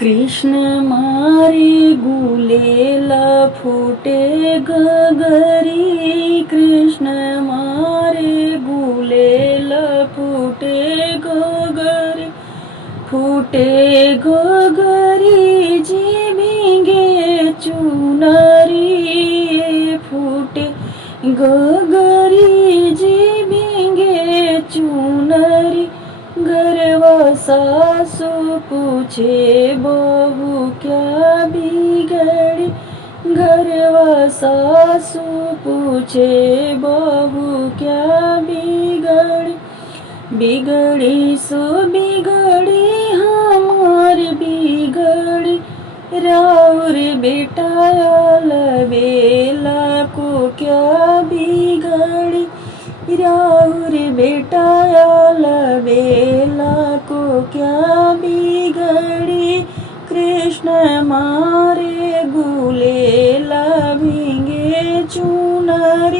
कृष्ण मारे गुलेला फुटे गगरी, कृष्ण मारे गुलेला फुटे गगरी, फुटे गगरी जी भिंगे चुनरी, फुटे गगरी जी भिंगे चुनरी। घरवा सासू पूछे बहू क्या बिगड़ी, घरवा सासू पूछे बहू क्या बिगड़ी, बिगड़ी सो बिगड़ी हमार बिगड़ी, राउर बेटा अलबेला को क्या बिगड़ी, राउर बेटा अलबेला को क्या बिगड़ी। कृष्ण मार